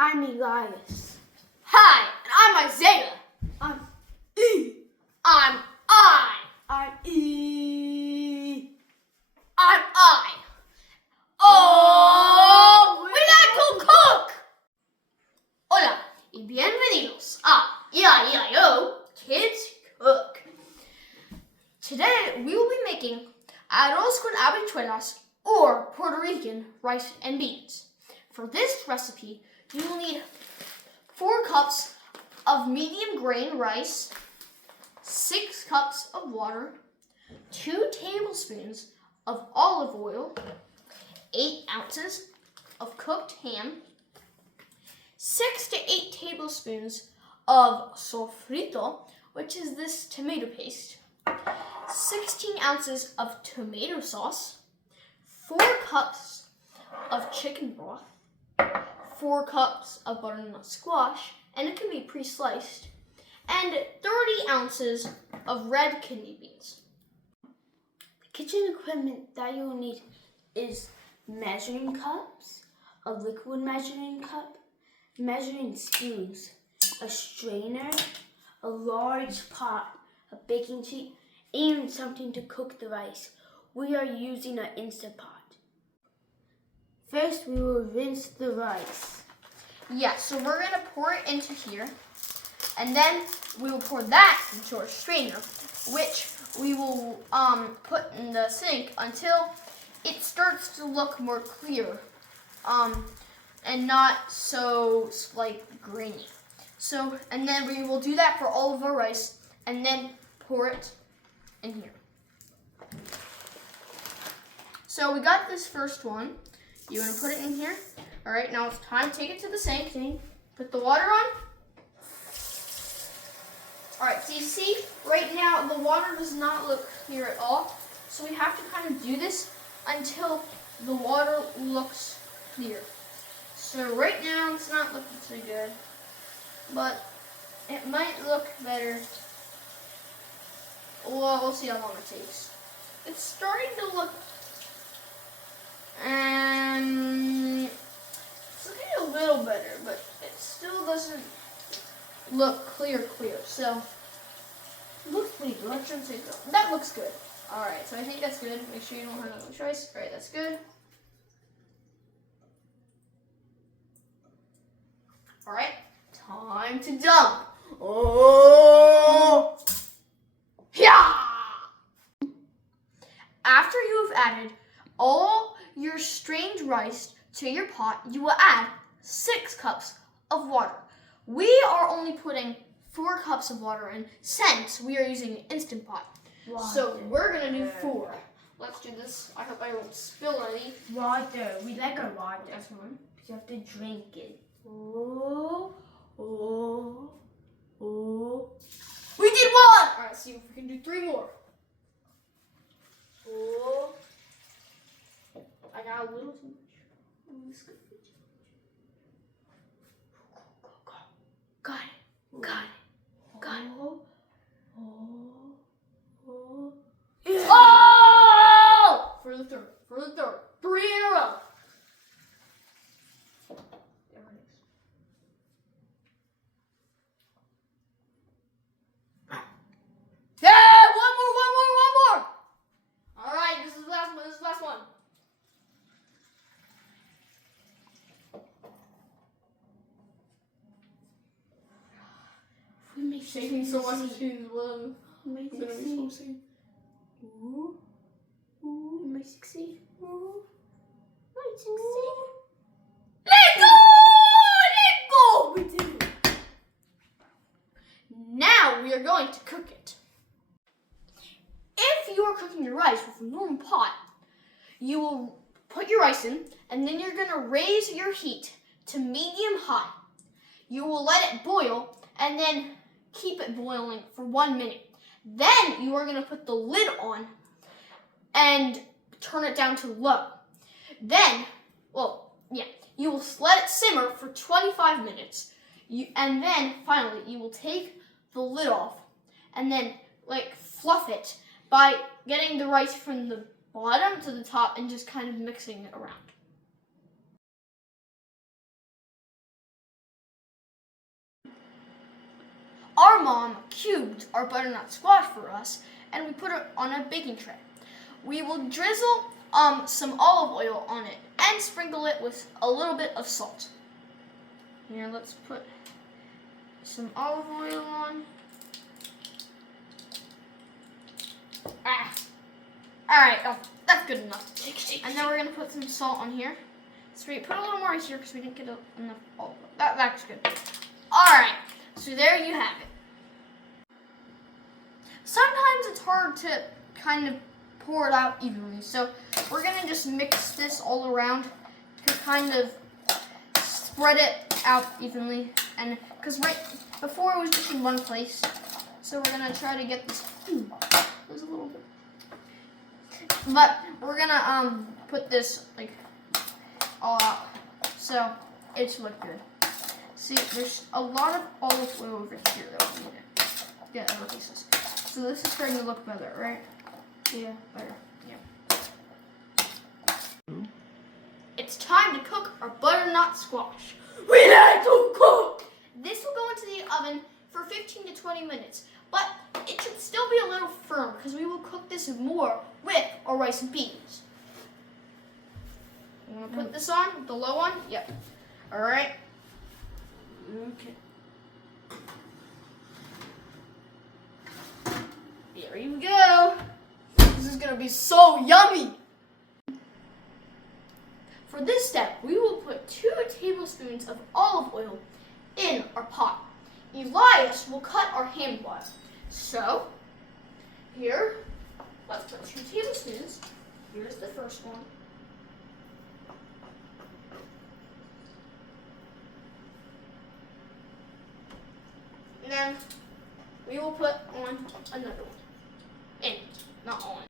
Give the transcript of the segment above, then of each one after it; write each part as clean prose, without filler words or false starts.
I'm Elias. Hi, and I'm Isaiah. I'm E. I'm I. I'm E. I'm I. ¡Oh! ¡We like to cook! Hola, y bienvenidos a EIEIO Kids Cook. Today, we will be making Arroz con Habichuelas, or Puerto Rican rice and beans. For this recipe, you will need 4 cups of medium grain rice, 6 cups of water, 2 tablespoons of olive oil, 8 ounces of cooked ham, 6 to 8 tablespoons of sofrito, which is this tomato paste, 16 ounces of tomato sauce, 4 cups of chicken broth, 4 cups of butternut squash, and it can be pre-sliced, and 30 ounces of red kidney beans. The kitchen equipment that you will need is measuring cups, a liquid measuring cup, measuring spoons, a strainer, a large pot, a baking sheet, and something to cook the rice. We are using an Instant Pot. First, we will rinse the rice. Yeah, so we're going to pour it into here, and then we will pour that into our strainer, which we will put in the sink until it starts to look more clear and not so grainy. So, and then we will do that for all of our rice, and then pour it in here. So we got this first one. You want to put it in here? All right, now it's time to take it to the sink. Put the water on. All right, so you see, right now the water does not look clear at all. So we have to kind of do this until the water looks clear. So right now it's not looking so good, but it might look better. Well, we'll see how long it takes. It's starting to look it's looking a little better, but it still doesn't look clear. So It looks pretty good. that looks good. All right, so I think that's good. Make sure you don't have no choice. All right, that's good. All right, time to dump. Oh, yeah! After you have added all your strained rice to your pot, you will add 6 cups of water. We are only putting 4 cups of in since we are using an Instant Pot. Water. So we're gonna do 4. Let's do this. I hope I won't spill any. Water. We like our water. That's fine. You have to drink it. Oh, oh, oh. We did 1! All right, see if we can do 3 more. Oh. I got a little too much. Got it. Got it. Got it. Oh, oh, oh. Oh! For the third. 3 in a row. There it is. Yeah! One more! All right, this is the last one. We make Shaking so much between the one. May succeed. Ooh. Ooh. We may succeed. Ooh. Might succeed. Let go! We did it. Now we are going to cook it. If you are cooking your rice with a normal pot, you will put your rice in, and then you're going to raise your heat to medium high. You will let it boil, and then keep it boiling for 1 minute. Then you are going to put the lid on and turn it down to low. Then, you will let it simmer for 25 minutes. And then, finally, you will take the lid off and then, fluff it by getting the rice from the bottom to the top and just kind of mixing it around. our mom cubed our butternut squash for us, and we put it on a baking tray. We will drizzle some olive oil on it and sprinkle it with a little bit of salt. Here, let's put some olive oil on. Alright, that's good enough. And then we're going to put some salt on here. So we put a little more here because we didn't get enough olive oil. That's good. Alright, so there you have it. Sometimes it's hard to kind of pour it out evenly. So we're going to just mix this all around to kind of spread it out evenly. And because right before it was just in one place. So we're going to try to get this. There's a little bit. But we're going to put this like all out. So it should look good. See, there's a lot of olive oil over here that we need to get other pieces. So this is starting to look better, right? Yeah, better. Yeah. It's time to cook our butternut squash. We like to cook! This will go into the oven for 15 to 20 minutes, but it should still be a little firm because we will cook this more with our rice and beans. You want to put this on, the low one? Yep. All right. Okay. Here you go. This is going to be so yummy. For this step, we will put 2 tablespoons of olive oil in our pot. Elias will cut our ham butter. So, here, let's put 2 tablespoons. Here's the first one. And then we will put on another one. In, not on.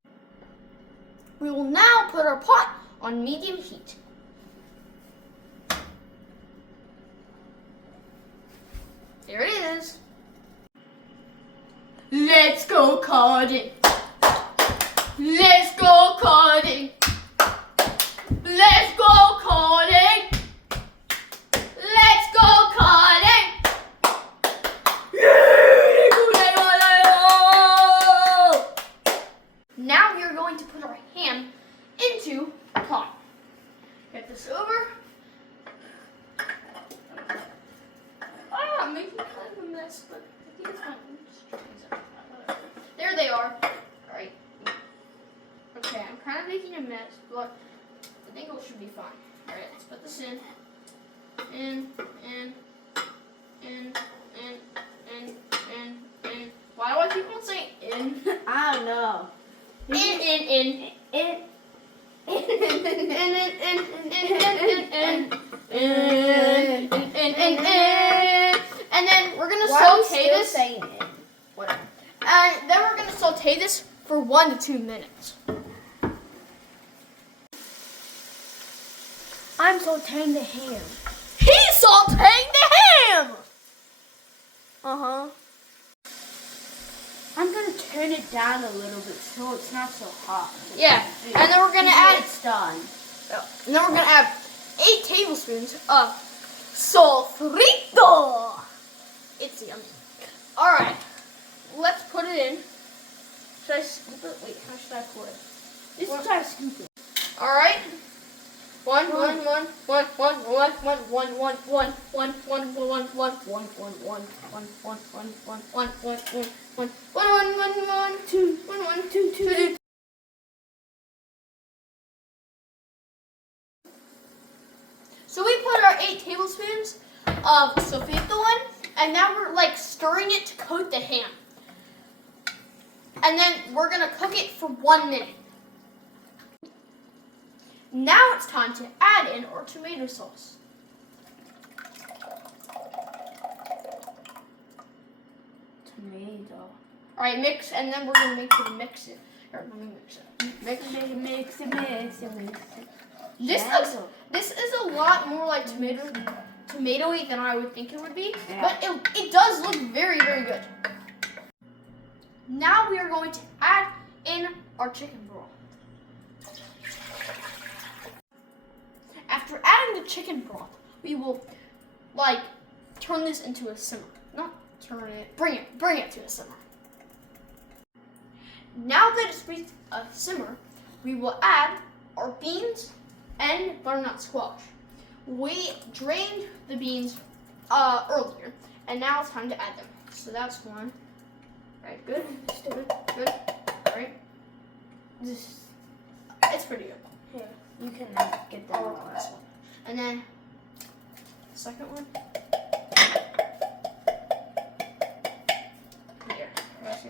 We will now put our pot on medium heat. There it is. Let's go cutting. Let's go cutting. Let's go cutting. Let's go cutting. Now we are going to put our ham into a pot. Get this over. I'm making kind of a mess, but I think it's fine. There they are. Alright. Okay, I'm kind of making a mess, but I think it should be fine. Alright, let's put this in. In. Why do I keep on saying in? I don't know. In. And then we're gonna saute this. Whatever. And then we're gonna saute this for 1 to 2 minutes. I'm sauteing the ham. He's sauteing the ham. I'm gonna turn it down a little bit so it's not so hot. Yeah, and then we're gonna add. It's done. And then we're gonna add 8 tablespoons of sofrito. It's yummy. All right, let's put it in. Should I scoop it? Wait, how should I pour it? This is how I scoop it. All right. One. Two. So we put our 8 tablespoons of sofrito in, and now we're like stirring it to coat the ham. And then we're gonna cook it for 1 minute. Now it's time to add in our tomato sauce. Tomato. All right, mix, and then we're gonna make sure to mix it. Here, let me mix it. Mix it. This is a lot more like tomatoey than I would think it would be, yeah. but it does look very, very good. Now we are going to add in our chicken broth. After adding the chicken broth, we will turn this into a simmer. Not bring it to a simmer. Now that it's reached a simmer, we will add our beans and butternut squash. We drained the beans earlier, and now it's time to add them. So that's one. Right, good, good. All right. It's pretty good. Here, you can get that last one. And then the second one. Here.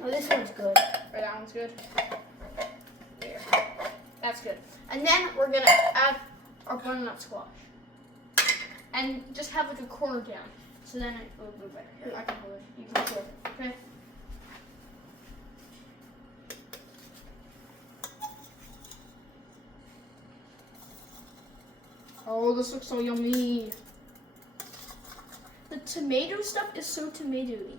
Oh, this one's good. Right, that one's good. There. That's good. And then we're gonna add our butternut squash. And just have like a corner down. So then it will be better. Here, I can hold it. You can hold it. Okay? Oh, this looks so yummy. The tomato stuff is so tomatoey.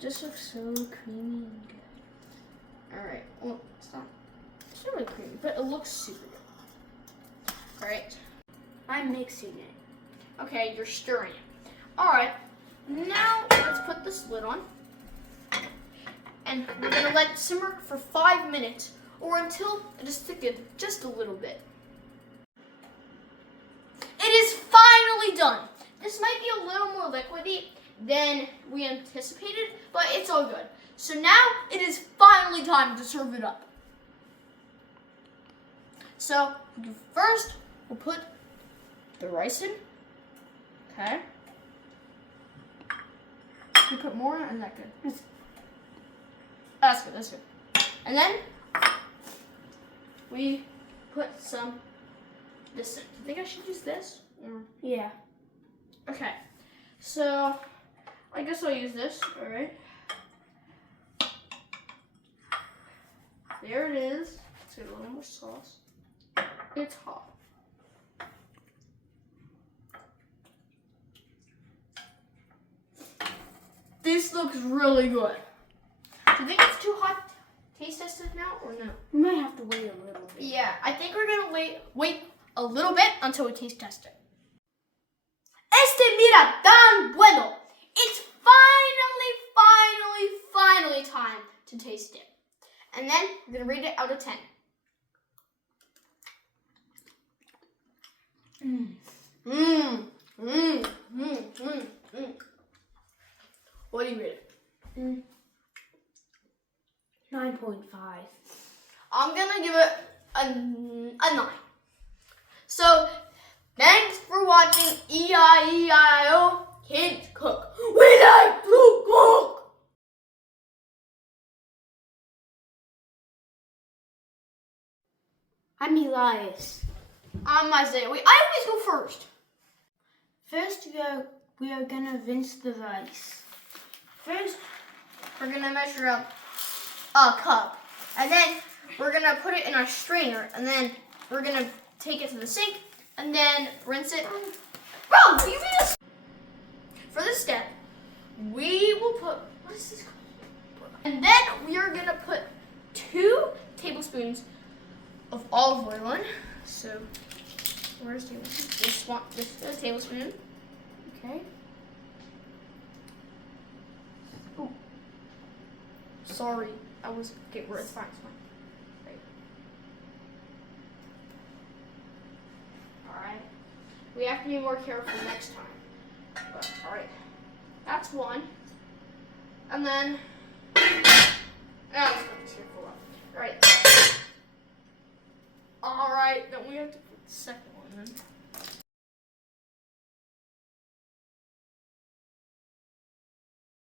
Just looks so creamy and good. Alright, well, it's not really creamy, but it looks super good. Alright. I'm mixing it. Okay, you're stirring it. Alright, now let's put this lid on. And we're gonna let it simmer for 5 minutes or until it is thickened just a little bit. It is finally done. This might be a little more liquidy than we anticipated, but it's all good. So now it is finally time to serve it up. So first we'll put the rice in. Okay. You put more in, is that good? That's good, that's good. And then we put some this in. Do you think I should use this? Or? Yeah. Okay. So I guess I'll use this, alright. There it is. Let's get a little more sauce. It's hot. This looks really good. Do you think it's too hot to taste test it now or no? We might have to wait a little bit. Yeah, I think we're gonna wait a little bit until we taste test it. Este mira tan bueno. It's finally time to taste it. And then we're gonna rate it out of 10. What do you rate it? 9.5. I'm gonna give it a 9. So, thanks for watching EIEIO Kids Cook. We like to cook! I'm Elias. I'm Isaiah. Wait, I always go first. First, we are gonna rinse the rice. First, we're gonna measure up a cup. And then we're gonna put it in our strainer. And then we're gonna take it to the sink. And then rinse it. Bro, you made this. For this step, we will put, what is this called? And then we are gonna put 2 tablespoons of olive oil in. So, where's tablespoon? This is a tablespoon. Okay. Oh, sorry. I was, okay, it's fine, it's fine. Right. Alright. We have to be more careful next time. But, alright. That's one. And then, let's put this here for a while. Alright. Alright, then we have to put the second one.